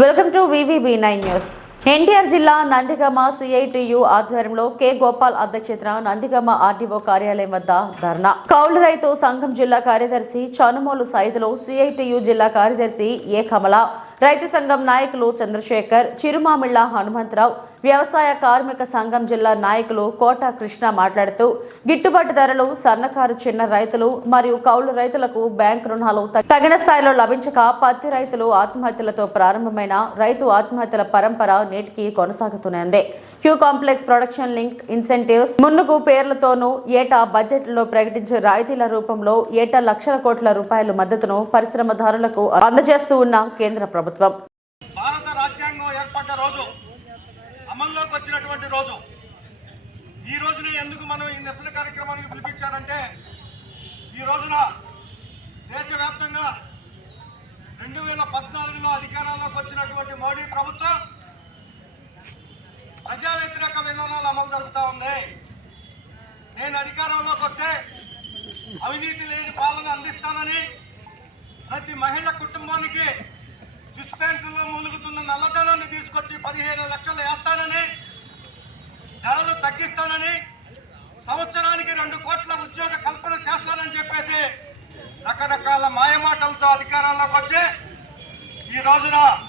Welcome to VVB nine news. NTR జిల్లా Nandigama CITU ఆధ్వర్యంలో K Gopal అధ్యక్షతన నందిగమ ఆర్డీఓ కార్యాలయం వద్ద ధర్నా. కౌలు రైతు సంఘం జిల్లా కార్యదర్శి చనుమోలు సైదులు సిఐటియు జిల్లా కార్యదర్శి ఏ కమల రైతు సంఘం నాయకులు చంద్రశేఖర్ చిరుమామిళ్ళ హనుమంతరావు వ్యవసాయ కార్మిక సంఘం జిల్లా నాయకులు కోట కృష్ణ మాట్లాడుతూ గిట్టుబాటు ధరలు సన్నకారు చిన్న రైతులు మరియు కౌలు రైతులకు బ్యాంక్ రుణాలు తగిన స్థాయిలో లభించక పత్తి రైతులు ఆత్మహత్యలతో ప్రారంభమైన రైతు ఆత్మహత్యల పరంపర నేటికి కొనసాగుతూనే క్యూ కాంప్లెక్స్ ప్రొడక్షన్ లింక్ ఇన్సెంటివ్స్ ముందుకు పేర్లతోనూ ఏటా బడ్జెట్లో ప్రకటించే రాయితీల రూపంలో ఏటా లక్షల కోట్ల రూపాయల మద్దతును పరిశ్రమదారులకు అందజేస్తూ ఉన్న కేంద్ర ప్రభుత్వం. భారత రాజ్యాంగం ఏర్పడ్డ రోజు అమల్లోకి వచ్చినటువంటి రోజు. ఈ రోజున ఎందుకు మనం ఈ నిరసన కార్యక్రమానికి పిలిపించారంటే ఈ రోజున దేశవ్యాప్తంగా రెండు వేల పద్నాలుగులో అధికారంలోకి వచ్చినటువంటి మోడీ ప్రభుత్వం ప్రజా వ్యతిరేక విధానాలు అమలు జరుగుతూ ఉంది. నేను అధికారంలోకి వస్తే అవినీతి లేని పాలన అందిస్తానని ప్రతి మహిళ కుటుంబానికి నల్లధనాన్ని పదిహేను లక్షలు వేస్తానని ధరలు తగ్గిస్తానని సంవత్సరానికి రెండు కోట్ల ఉద్యోగ కల్పన చేస్తానని చెప్పేసి రకరకాల మాయమాటలతో అధికారంలోకి వచ్చి ఈ రోజున